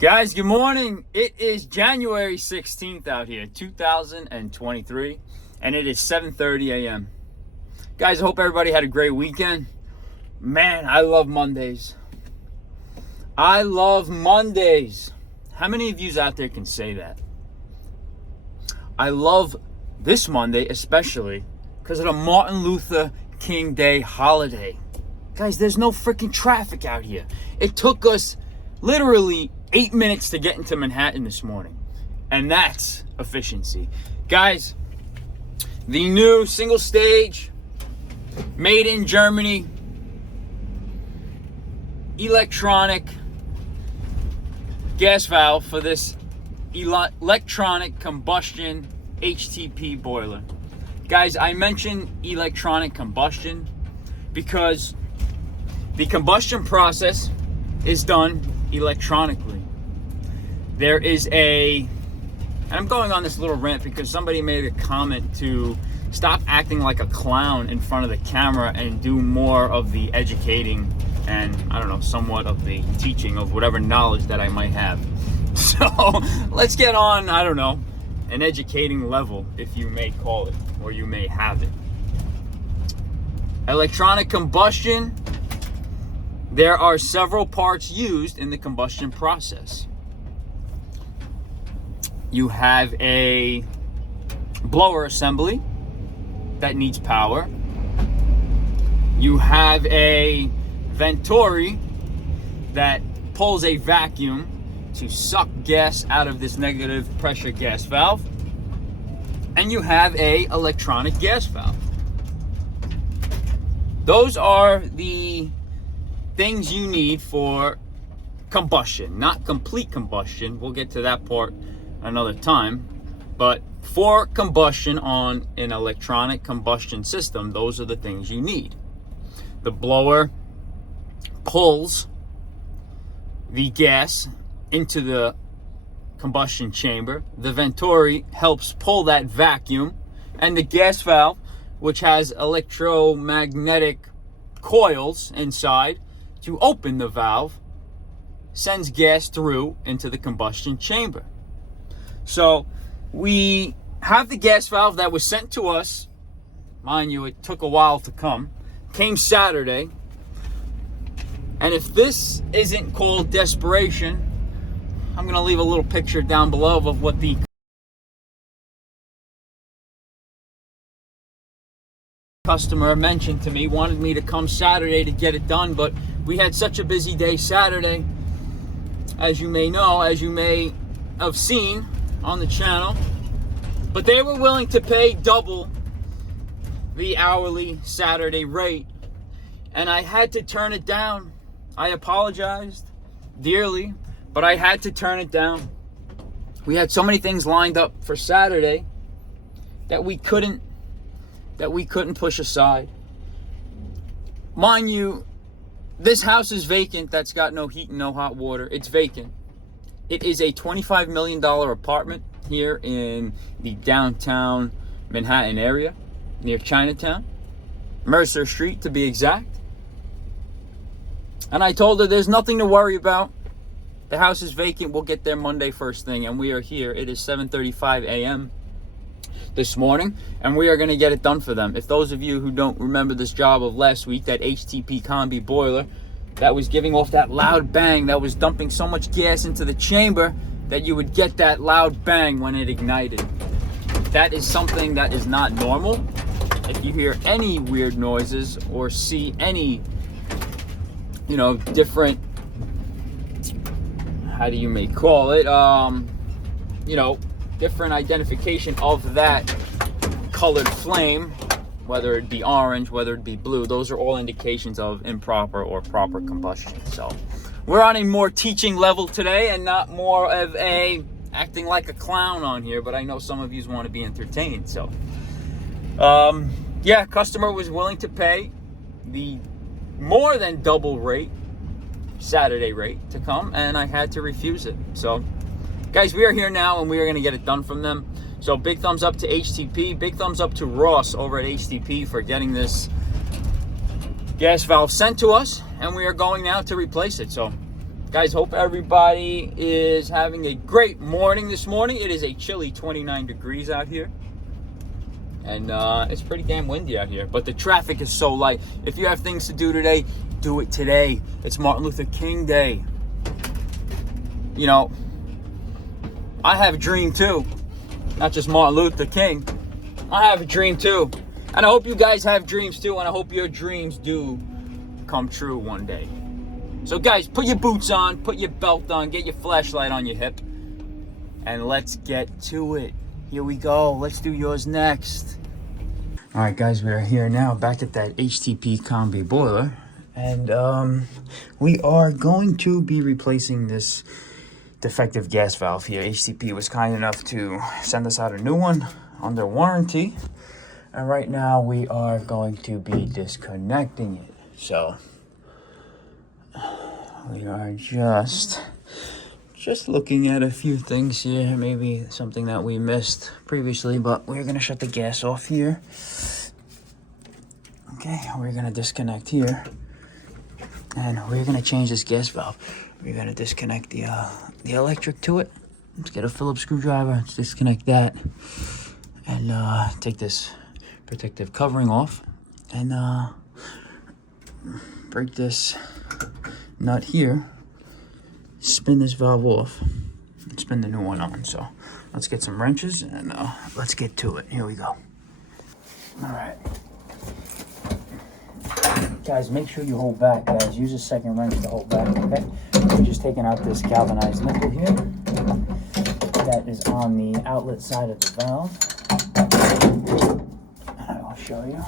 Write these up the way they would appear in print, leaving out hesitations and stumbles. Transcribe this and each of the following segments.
Guys, good morning. It is January 16th out here, 2023, and it is 7:30 a.m. Guys, I hope everybody had a great weekend. Man, I love Mondays. I love Mondays. How many of you out there can say that? I love this Monday especially because of the Martin Luther King Day holiday. Guys, there's no freaking traffic out here. It took us literally 8 minutes to get into Manhattan this morning. And that's efficiency. Guys, the new single stage, made in Germany, electronic gas valve for this electronic combustion HTP boiler. Guys, I mentioned electronic combustion because the combustion process is done electronically. There is and I'm going on this little rant because somebody made a comment to stop acting like a clown in front of the camera and do more of the educating and, I don't know, somewhat of the teaching of whatever knowledge that I might have. So let's get on, I don't know, an educating level, if you may call it, or you may have it. Electronic combustion, there are several parts used in the combustion process. You have a blower assembly that needs power. You have a venturi that pulls a vacuum to suck gas out of this negative pressure gas valve. And you have a electronic gas valve. Those are the things you need for combustion, not complete combustion. We'll get to that part another time. But for combustion on an electronic combustion system, those are the things you need. The blower pulls the gas into the combustion chamber. The venturi helps pull that vacuum. And the gas valve, which has electromagnetic coils inside, to open the valve, sends gas through into the combustion chamber. So we have the gas valve that was sent to us. Mind you, it took a while to come. Came Saturday. And if this isn't called desperation, I'm going to leave a little picture down below of what the customer mentioned to me. Wanted me to come Saturday to get it done, but we had such a busy day Saturday, as you may know, as you may have seen on the channel. But they were willing to pay double the hourly Saturday rate, and I had to turn it down. I apologized dearly, but I had to turn it down. We had so many things lined up for Saturday that we couldn't push aside. Mind you, this house is vacant. That's got no heat and no hot water. It's vacant. It is a $25 million apartment here in the downtown Manhattan area, near Chinatown, Mercer Street to be exact. And I told her there's nothing to worry about. The house is vacant. We'll get there Monday first thing. And we are here. It is 7:35 a.m. this morning, and we are going to get it done for them. If those of you who don't remember this job of last week, that HTP combi boiler that was giving off that loud bang, that was dumping so much gas into the chamber that you would get that loud bang when it ignited. That is something that is not normal. If you hear any weird noises or see any, different, how do you may call it, different identification of that colored flame, whether it be orange, whether it be blue, those are all indications of improper or proper combustion. So we're on a more teaching level today and not more of a acting like a clown on here, but I know some of you want to be entertained. So customer was willing to pay the more than double rate, Saturday rate, to come, and I had to refuse it. So guys, we are here now and we are going to get it done from them. So big thumbs up to HTP. Big thumbs up to Ross over at HTP for getting this gas valve sent to us. And we are going now to replace it. So Guys, hope everybody is having a great morning this morning. It is a chilly 29 degrees out here. And it's pretty damn windy out here. But the traffic is so light. If you have things to do today, do it today. It's Martin Luther King Day. You know, I have a dream too. Not just Martin Luther King. I have a dream too. And I hope you guys have dreams too. And I hope your dreams do come true one day. So guys, put your boots on, put your belt on, get your flashlight on your hip, and let's get to it. Here we go. Let's do yours next. All right, guys, we are here now back at that HTP combi boiler, and we are going to be replacing this defective gas valve here. HTP was kind enough to send us out a new one under warranty, and right now we are going to be disconnecting it. So we are just looking at a few things here, maybe something that we missed previously, but we're gonna shut the gas off here. Okay, we're gonna disconnect here, and we're gonna change this gas valve. We're gonna disconnect the electric to it. Let's get a Phillips screwdriver, let's disconnect that, and take this protective covering off, and break this nut here, spin this valve off, and spin the new one on. So let's get some wrenches and let's get to it. Here we go. All right, guys, make sure you hold back, guys. Use a second wrench to hold back, okay? We're just taking out this galvanized nipple here that is on the outlet side of the valve. I'll show you.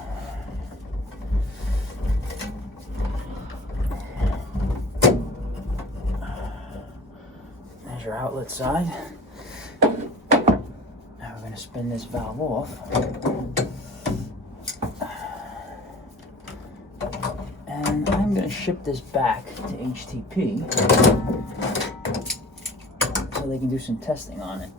Your outlet side. Now we're going to spin this valve off, and I'm going to ship this back to HTP so they can do some testing on it.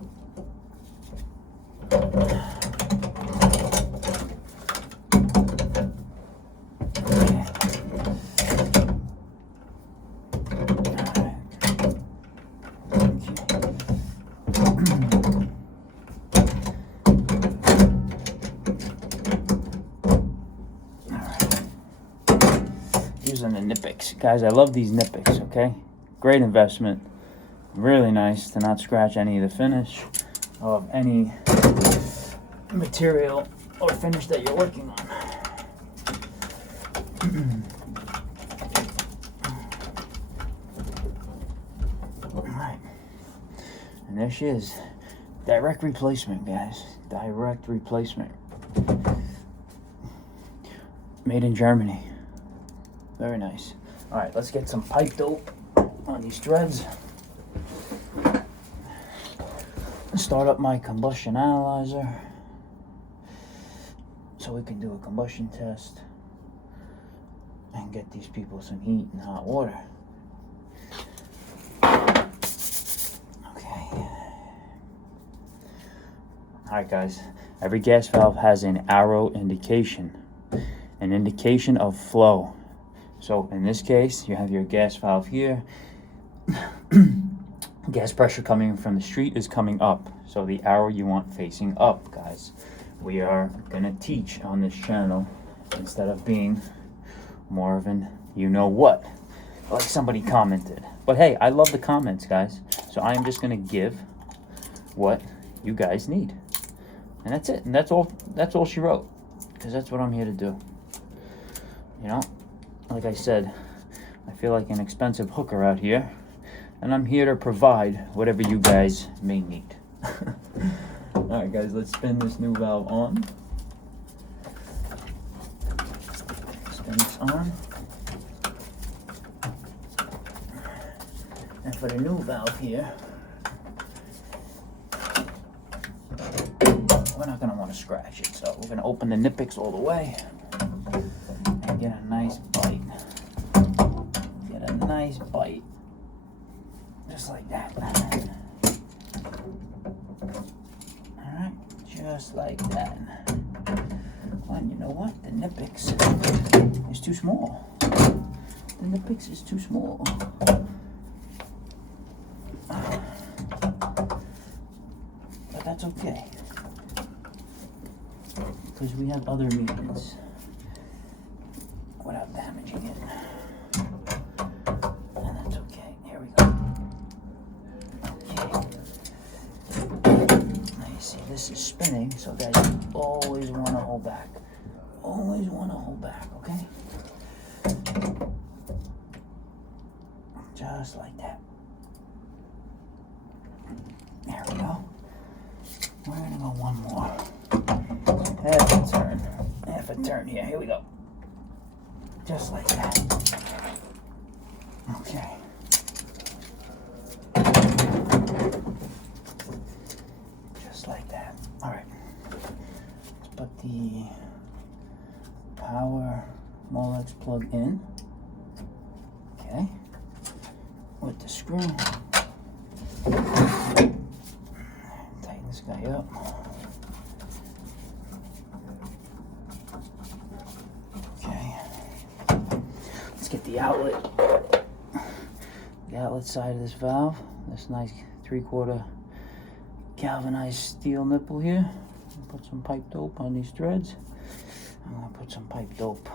Using the Nippics. Guys, I love these Nippics, okay? Great investment. Really nice to not scratch any of the finish of any material or finish that you're working on. Alright. And there she is. Direct replacement, guys. Direct replacement. Made in Germany. Very nice. All right, let's get some pipe dope on these threads. Start up my combustion analyzer so we can do a combustion test and get these people some heat and hot water. Okay. All right, guys. Every gas valve has an arrow indication, an indication of flow. So in this case, you have your gas valve here. Gas pressure coming from the street is coming up. So the arrow you want facing up, guys. We are gonna teach on this channel instead of being more of an you-know-what, like somebody commented. But hey, I love the comments, guys. So I am just gonna give what you guys need. And that's it. And that's all she wrote. Because that's what I'm here to do. You know? Like I said, I feel like an expensive hooker out here, and I'm here to provide whatever you guys may need. Alright guys, let's spin this new valve on. Spin this on. And for the new valve here, we're not going to want to scratch it, so we're going to open the Nippics all the way and get a nice bite. Get a nice bite. Just like that. Alright, just like that. And you know what? The Nippics is too small. The Nippics is too small. that's okay. Because we have other means without damaging it. And that's okay. Here we go. Okay. Now you see this is spinning, so guys, you always want to hold back. Always want to hold back, okay? Just like that. There we go. We're gonna go one more. Half a turn. Half a turn here. Here we go. Just like that. Okay. Just like that. Alright. Let's put the power Molex plug in. Okay. With the screw. Tighten this guy up. Okay. Let's get the outlet. The outlet side of this valve. This nice 3/4 galvanized steel nipple here. Put some pipe dope on these threads. I'm gonna put some pipe dope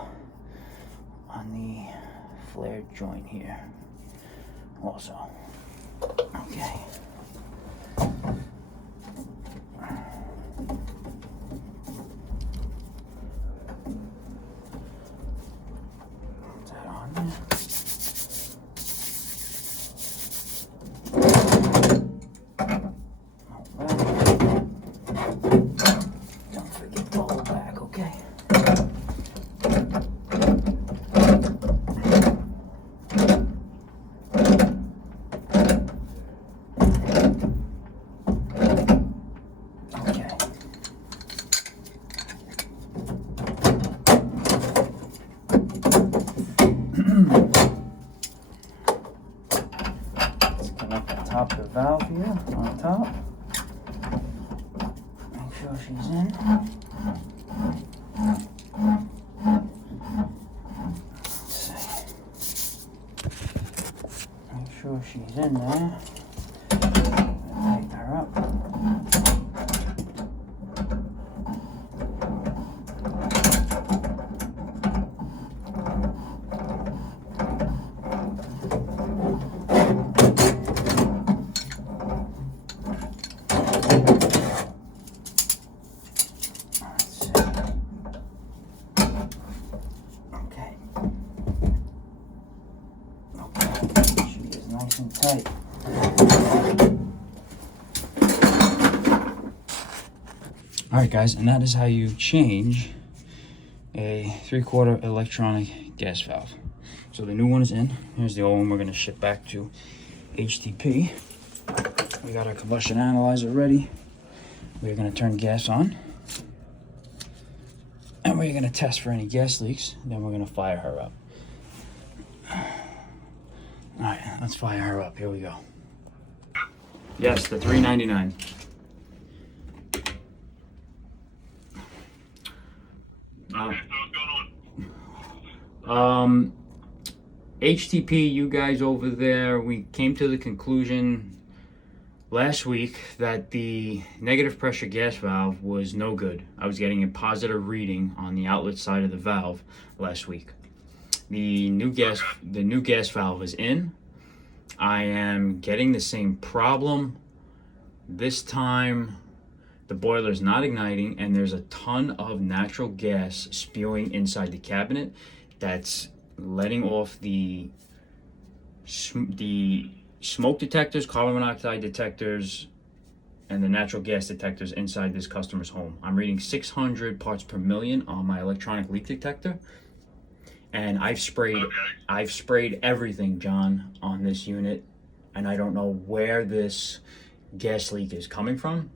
on the flared joint here also. Okay. Put that on there. Don't forget to hold back, okay? Top the valve here on top. Make sure she's in. Let's see. Make sure she's in there. Tighten her up. Nice and tight. Alright guys, and that is how you change a 3/4 electronic gas valve. So the new one is in. Here's the old one we're going to ship back to HTP. We got our combustion analyzer ready. We're going to turn gas on. And we're going to test for any gas leaks. Then we're going to fire her up. Alright, let's fire her up. Here we go. Yes, the 399. HTP, you guys over there, we came to the conclusion last week that the negative pressure gas valve was no good. I was getting a positive reading on the outlet side of the valve last week. The new gas valve is in. I am getting the same problem. This time the boiler is not igniting and there's a ton of natural gas spewing inside the cabinet that's letting off the smoke detectors, carbon monoxide detectors, and the natural gas detectors inside this customer's home. I'm reading 600 parts per million on my electronic leak detector. And I've sprayed everything, John, on this unit, and I don't know where this gas leak is coming from.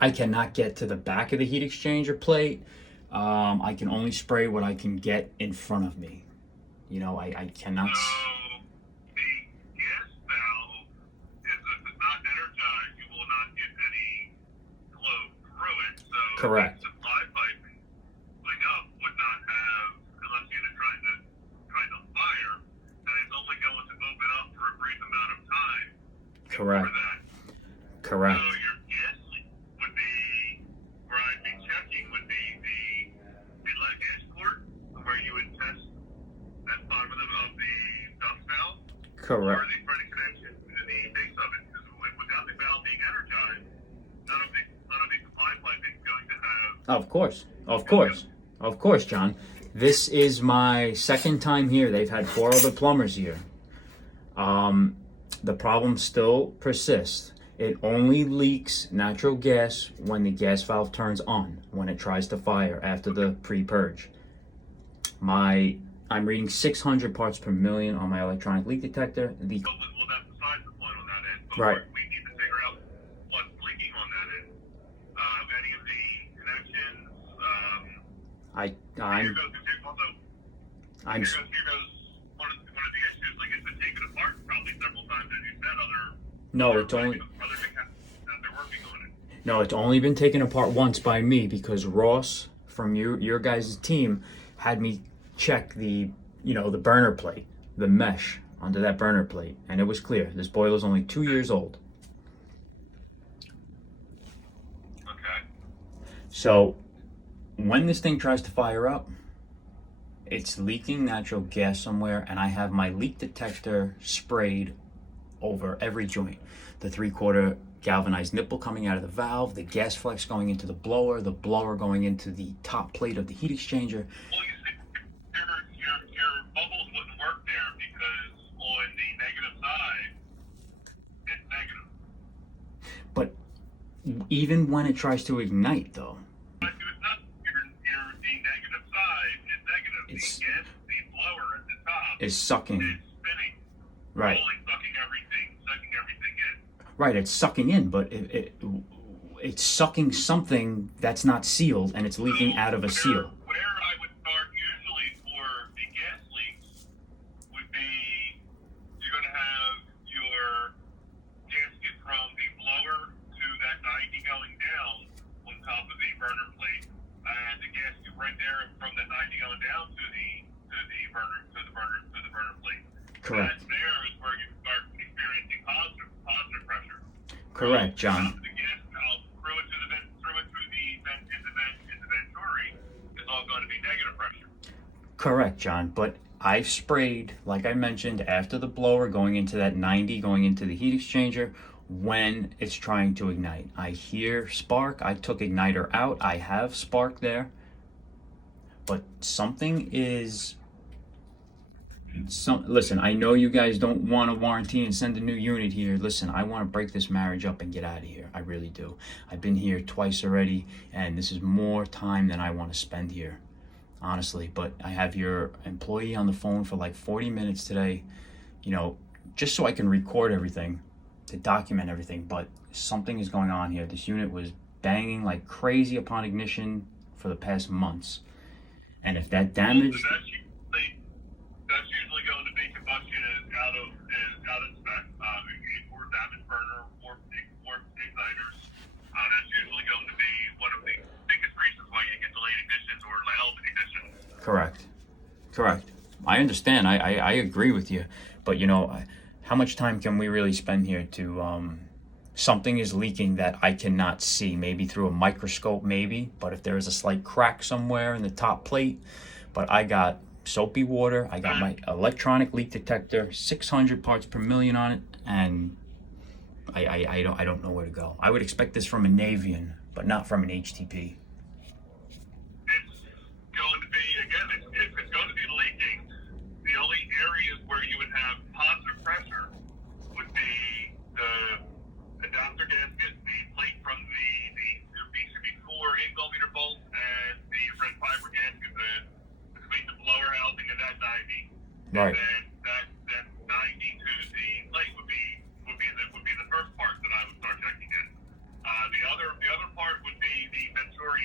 I cannot get to the back of the heat exchanger plate. I can only spray what I can get in front of me. You know, I cannot. So the gas valve is, if it's not energized, you will not get any flow through it. So Correct. The supply piping going up would not have, unless you're trying to fire, and it's only going to open up for a brief amount of time. Correct. For that. Correct. So your gas leak Correct. for the connection and the base of it. Because without the valve being energized, none of the supply piping is going to have. Of course, John. This is my second time here. They've had 4 other plumbers here. The problem still persists. It only leaks natural gas when the gas valve turns on, when it tries to fire after the pre-purge. I'm reading 600 parts per million on my electronic leak detector. Well, that's besides the point on that end. But Right. we need to figure out what's leaking on that end. Any of the connections. I'm Here goes one of the issues. Like it's been taken apart probably several times, as you said. no, it's only That they're working on it. No, it's only been taken apart once by me because Ross from your guys' team had me check the burner plate, the mesh under that burner plate, and it was clear. This boiler's only 2 years old. Okay. So when this thing tries to fire up, it's leaking natural gas somewhere, and I have my leak detector sprayed over every joint. The 3/4 galvanized nipple coming out of the valve, the gas flex going into the blower going into the top plate of the heat exchanger. Well, you see, your bubbles wouldn't work there because on the negative side, it's negative. But even when it tries to ignite, though, But it's not. The negative side is negative. It's- The gas, the blower at the top is sucking. is spinning, Right. rolling, sucking everything in. Right, it's sucking in, but it's sucking something that's not sealed, and it's leaking out of a seal. Where I would start usually for the gas leaks would be you're going to have your gasket from the blower to that 90 going down on top of the burner plate, and the gasket right there from that 90 going down to the burner plate. Correct. That there is where you start experiencing positive pressure. Correct, John. The gas valve through it to the venturi is all going to be negative pressure. Correct, John. But I've sprayed, like I mentioned, after the blower going into that 90, going into the heat exchanger when it's trying to ignite. I hear spark. I took igniter out. I have spark there. But something is... Listen, I know you guys don't want a warranty and send a new unit here. Listen, I want to break this marriage up and get out of here. I really do. I've been here twice already, and this is more time than I want to spend here, honestly. But I have your employee on the phone for like 40 minutes today, just so I can record everything, to document everything. But something is going on here. This unit was banging like crazy upon ignition for the past months. And if that damaged... That's usually going to be combustion is out of spec. Or damaged burner, or igniters. That's usually going to be one of the biggest reasons why you get delayed ignitions or loud ignitions. Correct. I understand. I agree with you. But how much time can we really spend here to something is leaking that I cannot see, maybe through a microscope, maybe, but if there is a slight crack somewhere in the top plate. But I got soapy water, I got my electronic leak detector, 600 parts per million on it, and I don't know where to go. I would expect this from a Navian, but not from an HTP. It's going to be, again, if it's going to be leaking, the only areas where you would have positive pressure would be the adapter gasket, the plate from the BCB4 8mm bolt, and the red fiber gasket between the blower housing and that 90. Right. And then that 90 to the plate would be the first part that I would start checking at. The other part would be the venturi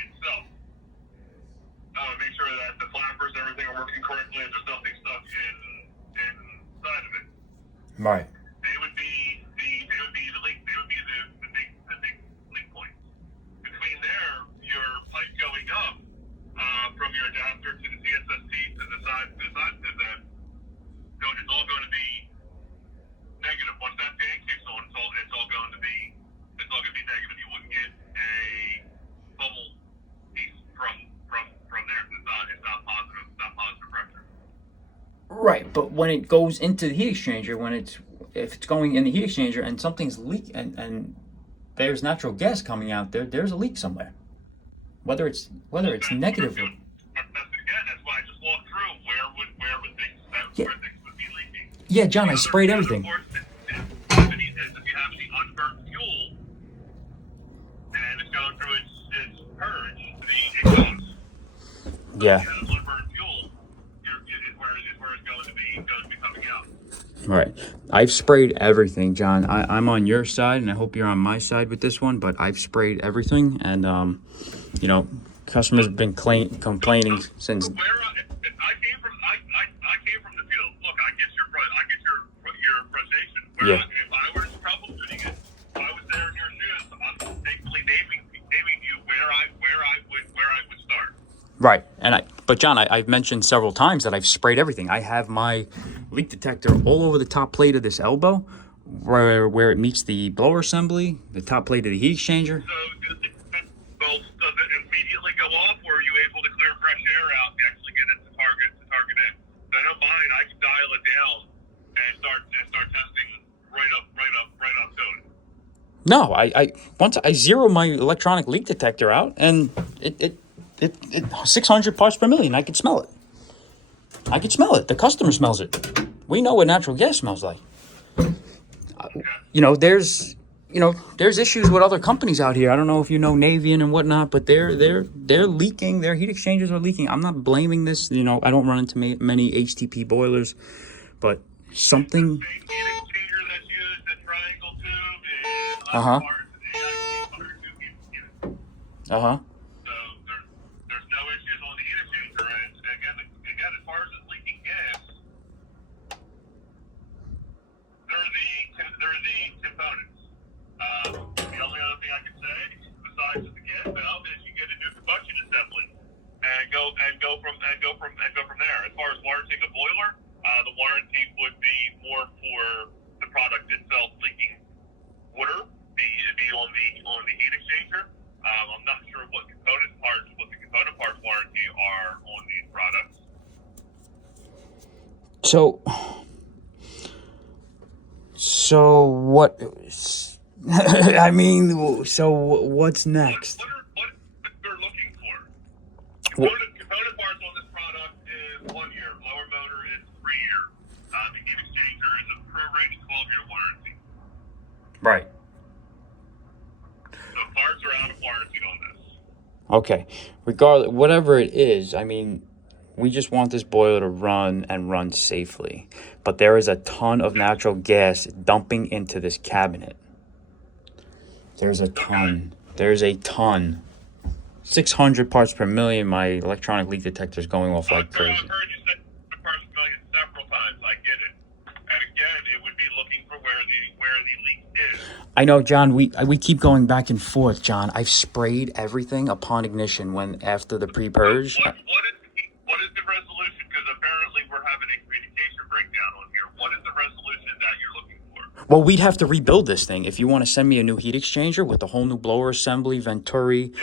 Right, but when it goes into the heat exchanger, if it's going in the heat exchanger and something's leak and there's natural gas coming out there, there's a leak somewhere. Whether it's negative or Again, that's why I just walked through where yeah, things would be leaking. yeah, John, I The other sprayed thing, of everything. course, is if you have any unburnt fuel and it's going through its purge, the exhaust. Yeah. If you have unburned fuel, is where it's going to be coming out. Right. I've sprayed everything, John. I'm on your side, and I hope you're on my side with this one, but I've sprayed everything, and, customers have been complaining since... I came from the field. Look, I get your frustration. Yeah. If I were troubleshooting it, if I was there in your shoes, I'm thankfully naming you where I would start. Right. But John, I've mentioned several times that I've sprayed everything. I have my leak detector all over the top plate of this elbow, where it meets the blower assembly, the top plate of the heat exchanger. So, does it immediately go off, or are you able to clear fresh air out and actually get it to target in? So I know mine, I can dial it down and start testing right up to it. No, once I zero my electronic leak detector out, and it 600 parts per million. I can smell it. The customer smells it. We know what natural gas smells like. There's issues with other companies out here. I don't know if you know Navian and whatnot, but they're leaking. Their heat exchangers are leaking. I'm not blaming this. I don't run into many HTP boilers, but something. The same heat exchanger that's used in triangle tube and Uh-huh. Uh-huh. So there's no issues on the heat exchanger end. Again, as far as it's leaking gas, they're the components. The only other thing I can say, besides the gas valve, is you get a new combustion assembly and go from there. As far as warranting a boiler, the warranty would be more for the product itself leaking water, be on the heat exchanger. I'm not sure what the component parts warranty are on these products. So what? I mean, so what's next? What they're looking for? Well- Component parts on this product is 1 year. Blower motor is 3 year. The heat exchanger is a prorated 12-year warranty. Right. So parts are out of warranty on this. Okay. Regardless, whatever it is, I mean, we just want this boiler to run safely. But there is a ton of natural gas dumping into this cabinet. There's a ton. There's a ton. 600 parts per million. My electronic leak detector is going off like crazy. I've heard you say parts per million several times. I get it. And again, it would be looking for where the leak is. I know, John. We keep going back and forth, John. I've sprayed everything upon ignition after the pre-purge. What is the resolution? Because apparently we're having a communication breakdown on here. What is the resolution that you're looking for? Well, we'd have to rebuild this thing. If you want to send me a new heat exchanger with a whole new blower assembly, Venturi. Again, if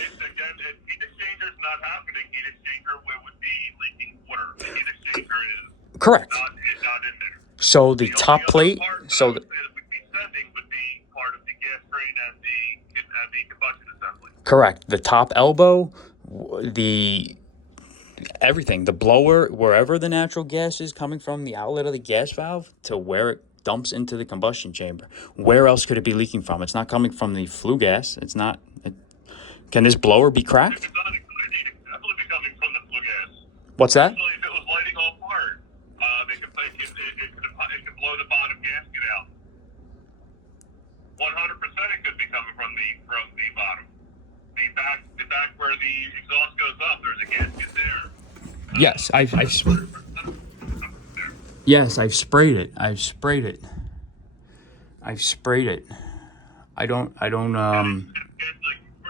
heat exchanger is not happening, heat exchanger would be leaking water. The heat exchanger is Correct. not in there. So the top plate. So would be sending would be part of the gas drain and the combustion assembly. correct. The top elbow, everything, the blower, wherever the natural gas is coming from, the outlet of the gas valve to where it dumps into the combustion chamber. Where else could it be leaking from? It's not coming from the flue gas. It's not. Can this blower be cracked? It's definitely be coming from the flue gas. What's that? Actually, if it was lighting off hard, it could blow the bottom gasket out. 100% it could be coming from the bottom. The back where the exhaust goes up, there's a gasket there. Yes, I've sprayed it. I don't. We're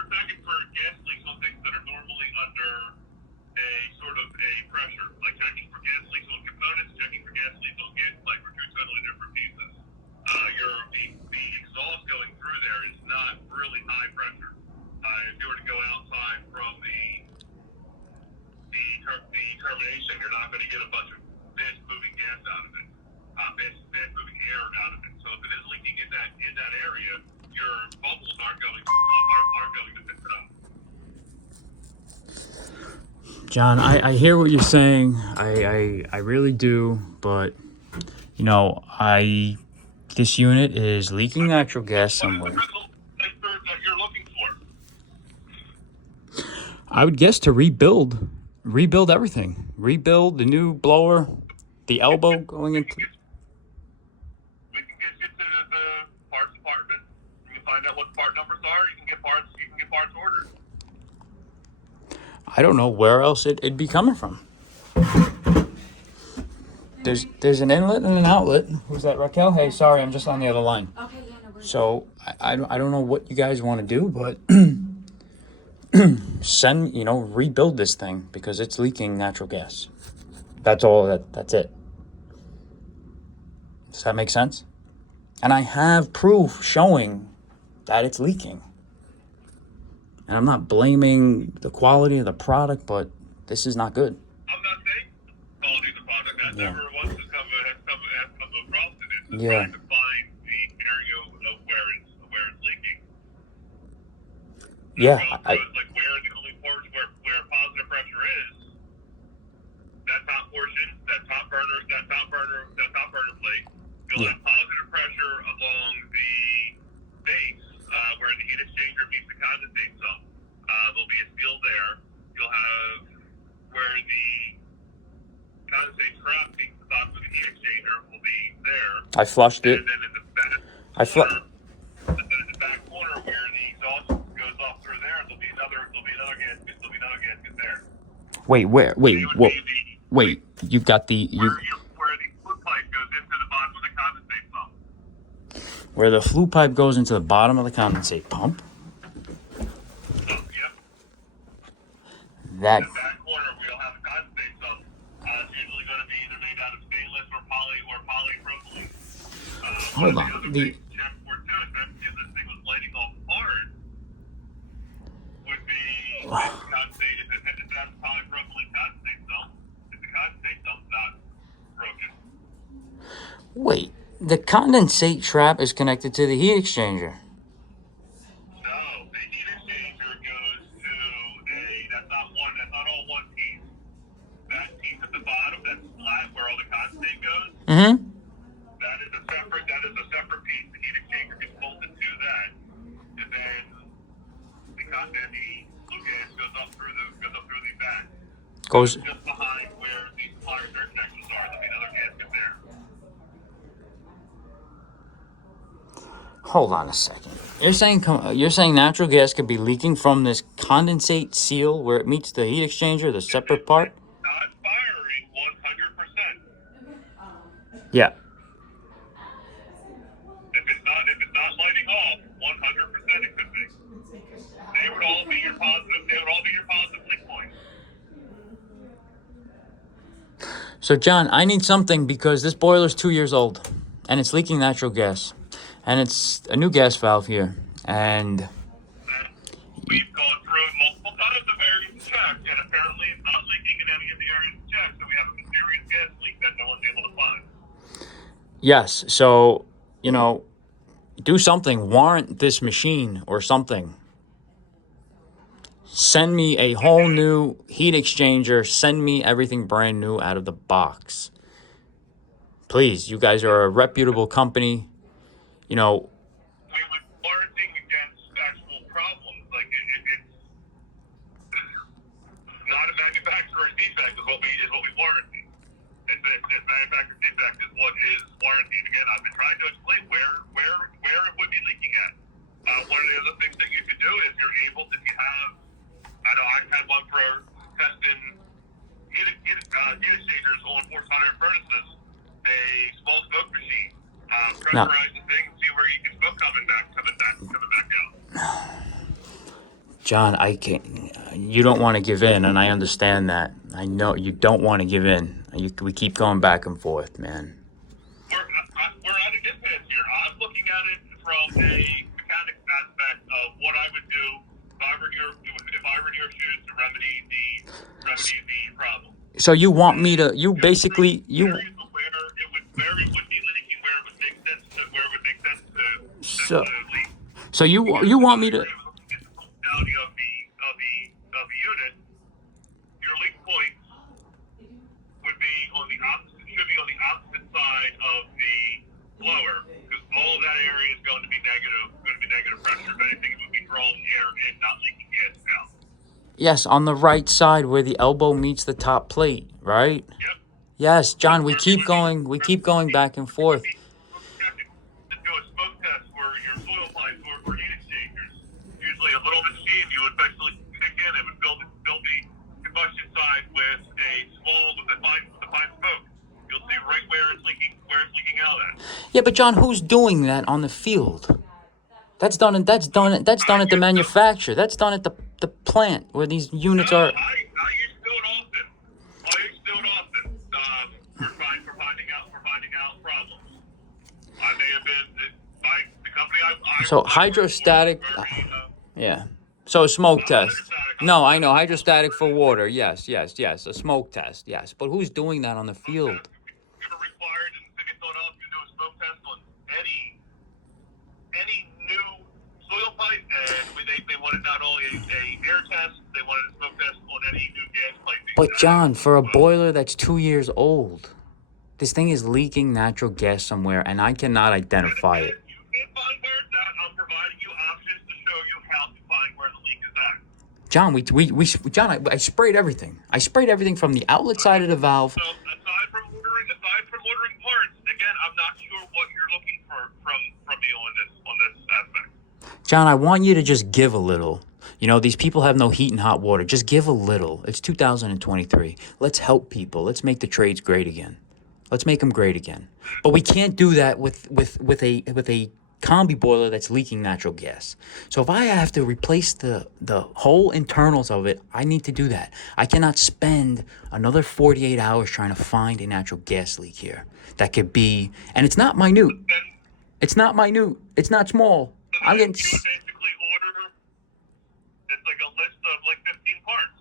checking for gas leaks on things that are normally under a sort of a pressure, like checking for gas leaks on components, checking for gas leaks on gas, like for two totally different pieces. The exhaust going through there is not really high pressure. If you were to go outside from the termination, you're not going to get a bunch of fish moving gas your bubbles aren't going to fit up. John, I hear what you're saying. I really do, but you know, this unit is leaking natural gas somewhere. What is the result that you're looking for? I would guess to rebuild everything, rebuild the new blower, the elbow going into. We can get you to the parts department. You can find out what the part numbers are. You can get parts ordered. I don't know where else it'd be coming from. There's an inlet and an outlet. Who's that, Raquel? Hey, sorry, I'm just on the other line. Okay, yeah, no worries. So I don't know what you guys want to do, but rebuild this thing because it's leaking natural gas. That's all. That's it. Does that make sense? And I have proof showing that it's leaking. And I'm not blaming the quality of the product, but this is not good. I'm not saying quality of the product. That never once has come across to this. It's Yeah. trying to find the area of where it's leaking. Yeah, So it's like where the only portion where positive pressure is. That top portion, that top burner plate, you'll have positive pressure along the base where the heat exchanger meets the condensate zone. There'll be a seal there. You'll have where the condensate trap meets the top of the heat exchanger will be there. I flushed it. And then in the back corner where the exhaust goes off through there, there'll be another gasket there. Wait, where? It would What? be Wait, you've got the where the flue pipe goes into the bottom of the condensate pump. where the flue pipe goes into the bottom of the condensate pump. Yep. That In that corner, we'll have a condensate sump. It's usually going to be either made out of stainless or polypropylene. Hold One on. of the other things to check for too, if this thing was lighting off hard, would be if the condensate, if that's polypropylene condensate sump, if the condensate sump's not broken. wait, the condensate trap is connected to the heat exchanger. No, the heat exchanger goes to that's not all one piece. That piece at the bottom, that flat where all the condensate goes, Mm-hmm. that is a separate piece. The heat exchanger gets bolted to that, and then the flue gas goes up through the back. Goes. Just behind where the supplier dirt connections are, there'll be another gasket there. Hold on a second. You're saying natural gas could be leaking from this condensate seal where it meets the heat exchanger, the separate part? Not firing 100%. Yeah. If it's not lighting off 100%, it could be. They would all be your positive leak points. So John, I need something because this boiler's 2 years old and it's leaking natural gas. And it's a new gas valve here. And We've gone through multiple times of areas checked, and apparently it's not leaking in any of the areas checked, so we have a mysterious gas leak that no one's able to find. yes, so, do something. Warrant this machine or something. Send me a whole new heat exchanger. Send me everything brand new out of the box. Please, you guys are a reputable company. We would warranting against actual problems. Like it's not a manufacturer's defect is what we warranty. It's manufacturer's defect is what is warranted. Again, I've been trying to explain where it would be leaking at. One of the other things that you could do is you're able to, if you have, I know I've had one for testing heat exchangers on 400 furnaces, a small smoke machine. Pressurize the thing, see where you can smoke coming back out. John, I can't. You don't want to give in, and I understand that. I know you don't want to give in. We keep going back and forth, man. We're at an impasse here. I'm looking at it from a mechanics aspect of what I would do if I were in your shoes to remedy the problem. So you want me to? You Where it would be leaking, where it would make sense to So, leak. So you want me to? Functionality of the unit, your leak points would be on the opposite, should be on the opposite side of the blower, because all of that area is going to be negative pressure. If anything, it would be drawing air in, not leaking gas out. Yes, on the right side where the elbow meets the top plate, right? Yep. Yes, John. We keep going back and forth. To do a smoke test for your soil pipes or heat exchangers, usually a little machine you would basically kick in and would build the combustion side with a fine smoke. You'll see right where it's leaking out at. Yeah, but John, who's doing that on the field? That's done at the manufacturer. That's done at the plant where these units are. I used to do it often. For finding out problems. I may have been the company I So worked for hydrostatic. was very, Yeah. So a smoke test. hydrostatic. No, I know hydrostatic for water. Yes. A smoke test. Yes, but who's doing that on the field? You're required in the city of Philadelphia to do a smoke test on any new soil pipe, and they wanted not only a air test, they wanted a smoke test on any new gas pipe. But John, for a boiler that's 2 years old, this thing is leaking natural gas somewhere, and I cannot identify it. You can't find where it's at. I'm providing you options to show you how to find where the leak is at. John, I sprayed everything. I sprayed everything from the outlet side of the valve. So aside from ordering parts, again, I'm not sure what you're looking for from me on this aspect. John, I want you to just give a little. You know, these people have no heat and hot water. Just give a little. It's 2023. Let's help people. Let's make the trades great again. Let's make them great again. But we can't do that with a combi boiler that's leaking natural gas. So if I have to replace the whole internals of it, I need to do that. I cannot spend another 48 hours trying to find a natural gas leak here. That could be, and it's not minute. It's not minute. It's not small. I'm getting. You would basically order. It's like a list of like 15 parts.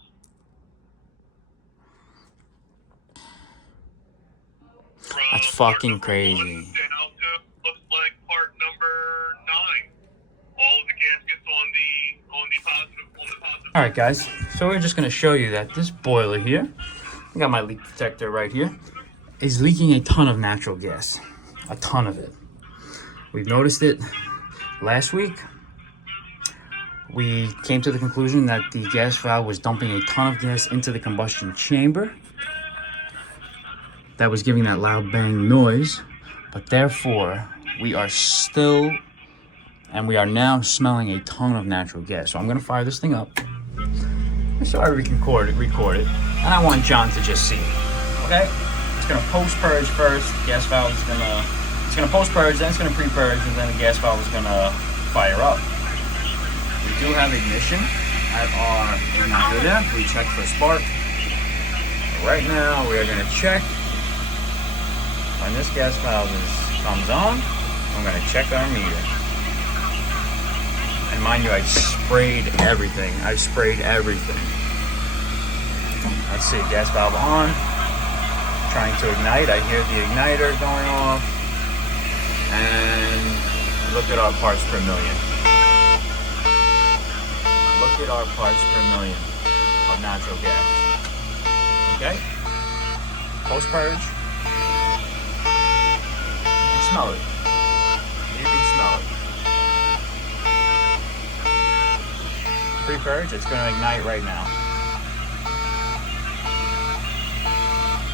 That's From part fucking number crazy. 1 down to looks like part number 9. All of the gaskets on the positive. All right, guys. So we're just gonna show you that this boiler here, I got my leak detector right here, is leaking a ton of natural gas, a ton of it. We've noticed it last week. We came to the conclusion that the gas valve was dumping a ton of gas into the combustion chamber. That was giving that loud bang noise, but therefore we are now smelling a ton of natural gas. So I'm gonna fire this thing up. So I record it, and I want John to just see it. Okay? It's gonna post purge first. The gas valve is gonna post purge, then it's gonna pre purge, and then the gas valve is gonna fire up. We do have ignition at our igniter. We checked for spark. Right now we are gonna check. When this gas valve comes on, I'm going to check our meter. And mind you, I sprayed everything. Let's see, gas valve on. Trying to ignite. I hear the igniter going off. And look at our parts per million. Look at our parts per million of natural gas. Okay? Post purge. Smell it. You can smell it. Pre-purge, it's going to ignite right now.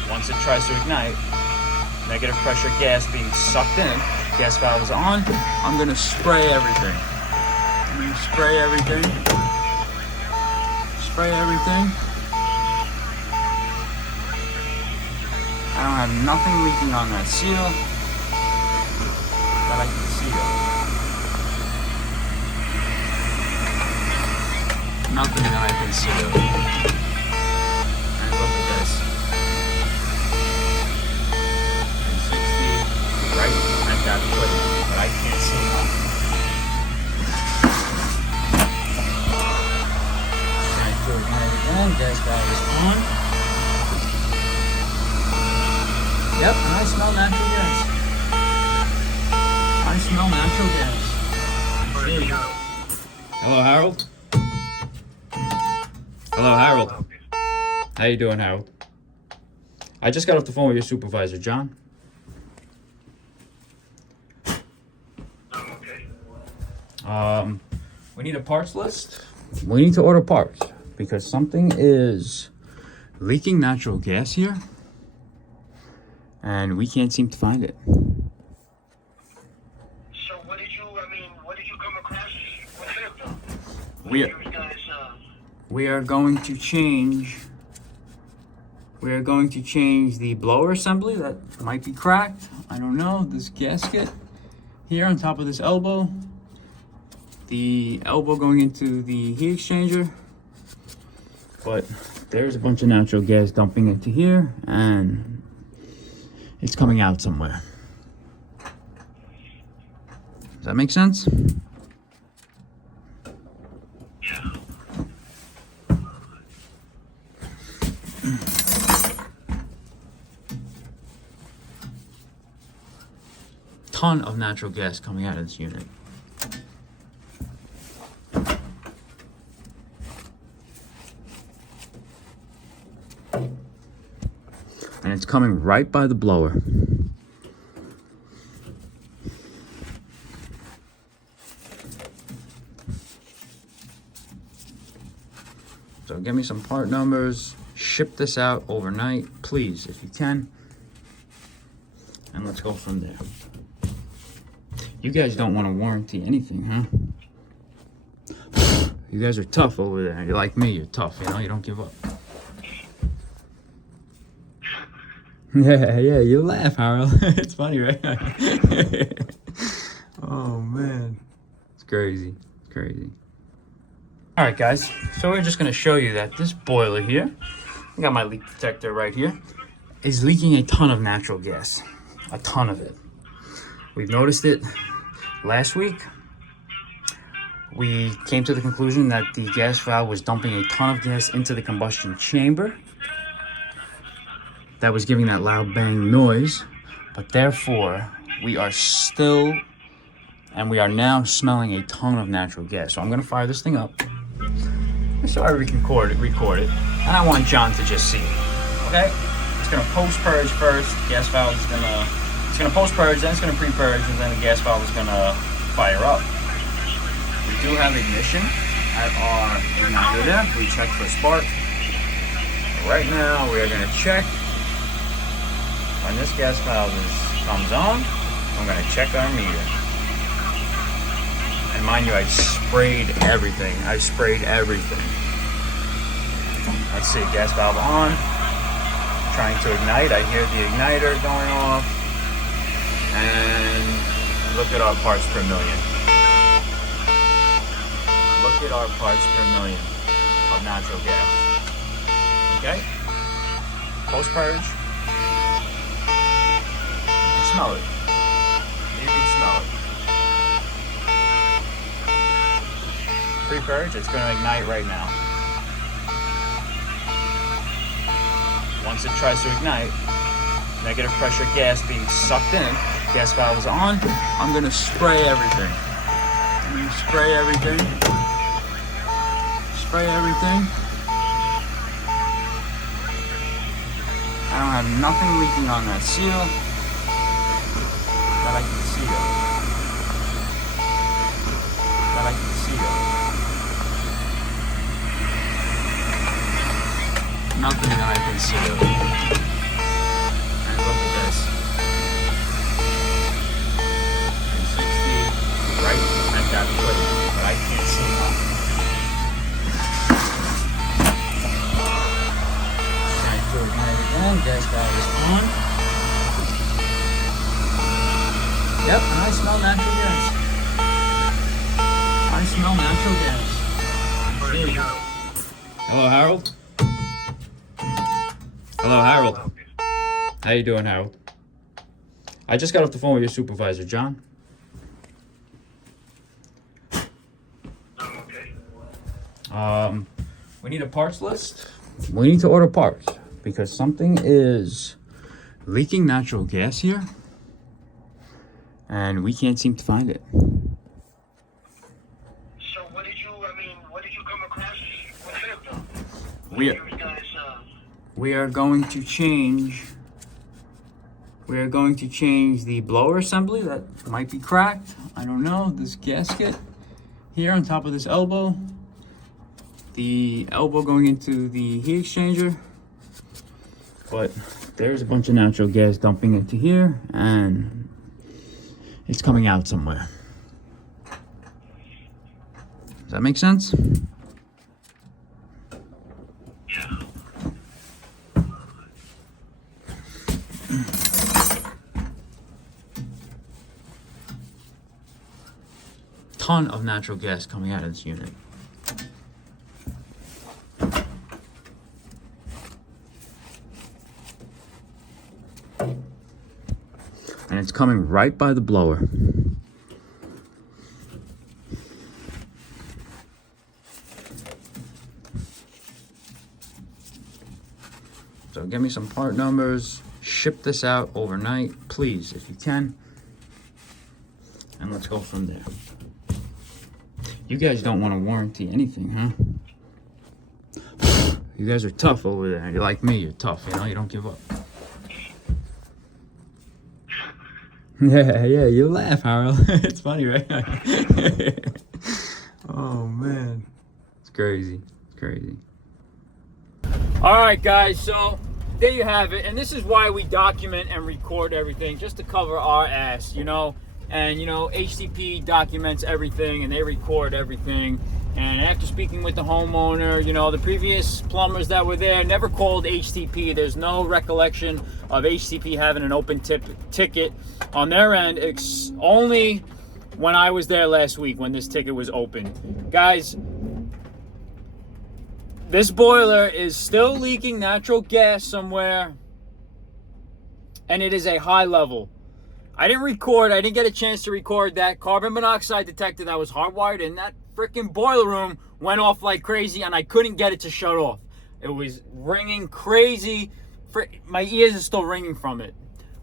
Once it tries to ignite, negative pressure gas being sucked in, gas valve is on, I'm going to spray everything. Spray everything. I don't have nothing leaking on that seal. That I can see of. Nothing that I can see of. And look at this. 360, right at that plate, but I can't see nothing. Trying to ignite again, gas valve is on. Yep, and I smell natural gas. I smell natural gas. There you Hello, Harold. Hello, Harold. How you doing, Harold? I just got off the phone with your supervisor, John. We need a parts list. We need to order parts because something is leaking natural gas here, and we can't seem to find it. So what did you come across with him though? We are going to change. We are going to change the blower assembly that might be cracked. I don't know. This gasket here on top of this elbow. The elbow going into the heat exchanger. But there's a bunch of natural gas dumping into here, and it's coming out somewhere. Does that make sense? Ton of natural gas coming out of this unit. And it's coming right by the blower. So give me some part numbers. Ship this out overnight, please, if you can. And let's go from there. You guys don't want to warranty anything, huh? You guys are tough over there. You're like me, you're tough, you know, you don't give up. Yeah, you laugh, Harold. It's funny, right? Oh, man. It's crazy. It's crazy. All right, guys. So we're just going to show you that this boiler here, I got my leak detector right here, is leaking a ton of natural gas. A ton of it. We've noticed it last week. We came to the conclusion that the gas valve was dumping a ton of gas into the combustion chamber. That was giving that loud bang noise, but therefore we are now smelling a ton of natural gas. So I'm gonna fire this thing up. So I record it, and I want John to just see it. Okay? It's gonna post purge first. Gas valve is gonna post purge, then it's gonna pre purge, and then the gas valve is gonna fire up. We do have ignition at our igniter there. We checked for spark. Right now we are gonna check. When this gas valve comes on, I'm going to check our meter. And mind you, I sprayed everything. Let's see, gas valve on. Trying to ignite. I hear the igniter going off. And look at our parts per million. Look at our parts per million of natural gas. Okay? Post purge. Smell it. You can smell it. Pre-purge, it's going to ignite right now. Once it tries to ignite, negative pressure gas being sucked in, gas valve is on, I'm going to spray everything. Spray everything. I don't have nothing leaking on that seal. That I can see of. Nothing that I can see of. And look at this. 360 right at that place, but I can't see nothing. Trying to ignite again. Gas valve is on. Yep, and I smell natural gas. Hello, Harold. Hello, Harold. How you doing, Harold? I just got off the phone with your supervisor, John. We need a parts list. We need to order parts because something is leaking natural gas here, and we can't seem to find it. what did you come across with him though? We You guys, we are going to change. We are going to change the blower assembly that might be cracked. I don't know. This gasket here on top of this elbow. The elbow going into the heat exchanger. But there's a bunch of natural gas dumping into here and it's coming out somewhere. Does that make sense? Ton of natural gas coming out of this unit. And it's coming right by the blower. So give me some part numbers, ship this out overnight, please, if you can. And let's go from there. You guys don't want to warranty anything, huh? You guys are tough over there. You're like me, you're tough, you know, you don't give up. Yeah, you laugh, Harold. It's funny, right? Oh, man. It's crazy. It's crazy. All right, guys, so there you have it. And this is why we document and record everything, just to cover our ass, you know. And, you know, HTP documents everything and they record everything. And after speaking with the homeowner, you know, the previous plumbers that were there never called HTP. There's no recollection of HTP having an open ticket on their end. It's only when I was there last week when this ticket was open. Guys, this boiler is still leaking natural gas somewhere. And it is a high level. I didn't get a chance to record that carbon monoxide detector that was hardwired in that freaking boiler room went off like crazy and I couldn't get it to shut off. It was ringing crazy. My ears are still ringing from it.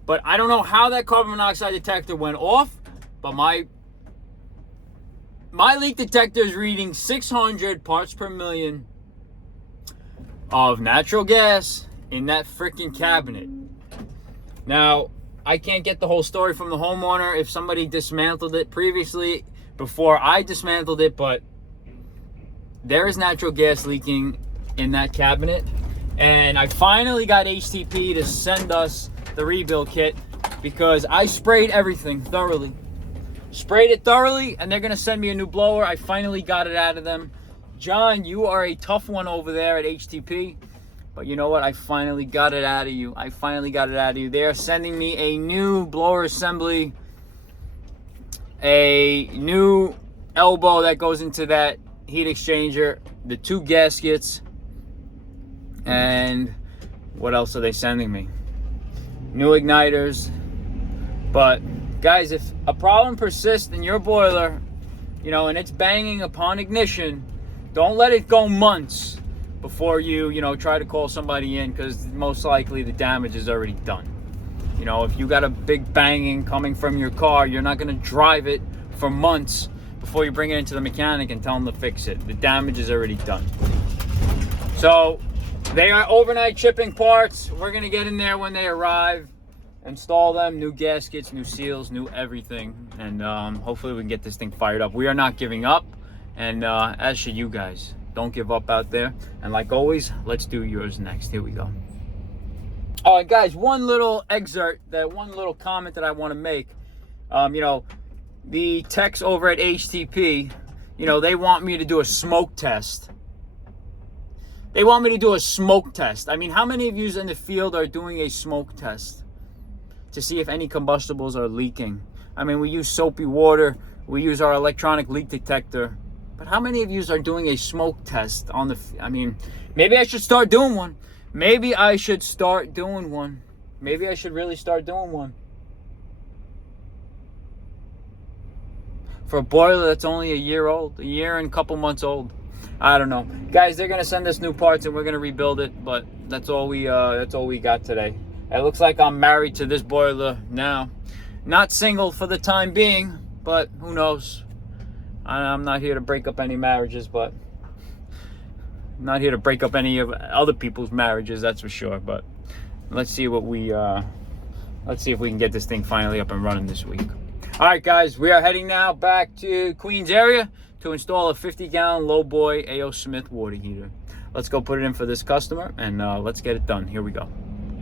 But I don't know how that carbon monoxide detector went off, but my leak detector is reading 600 parts per million of natural gas in that freaking cabinet. Now, I can't get the whole story from the homeowner if somebody dismantled it previously before I dismantled it, but there is natural gas leaking in that cabinet. And I finally got HTP to send us the rebuild kit because I sprayed everything thoroughly. Sprayed it thoroughly, and they're going to send me a new blower. I finally got it out of them. John, you are a tough one over there at HTP. But you know what? I finally got it out of you. They're sending me a new blower assembly, a new elbow that goes into that heat exchanger, the 2 gaskets, and what else are they sending me? New igniters. But guys, if a problem persists in your boiler, you know, and it's banging upon ignition, don't let it go months before you try to call somebody in, because most likely the damage is already done. You know, if you got a big banging coming from your car, you're not going to drive it for months before you bring it into the mechanic and tell them to fix it. The damage is already done. So they are overnight shipping parts. We're going to get in there when they arrive, install them, new gaskets, new seals, new everything, and hopefully we can get this thing fired up. We are not giving up, and as should you guys. Don't give up out there. And like always, let's do yours next. Here we go. All right, guys, one little comment that I want to make. You know, the techs over at HTP, you know, they want me to do a smoke test. I mean, how many of you in the field are doing a smoke test to see if any combustibles are leaking? I mean, we use soapy water. We use our electronic leak detector. But how many of you are doing a smoke test on the... I mean, maybe I should start doing one. Maybe I should really start doing one. For a boiler that's only a year and a couple months old. I don't know. Guys, they're going to send us new parts and we're going to rebuild it. But that's all we got today. It looks like I'm married to this boiler now. Not single for the time being, but who knows? I'm not here to break up any marriages, but I'm not here to break up any of other people's marriages, that's for sure. But let's see what let's see if we can get this thing finally up and running this week. All right, guys, we are heading now back to Queens area to install a 50-gallon Lowboy A.O. Smith water heater. Let's go put it in for this customer, and let's get it done. Here we go.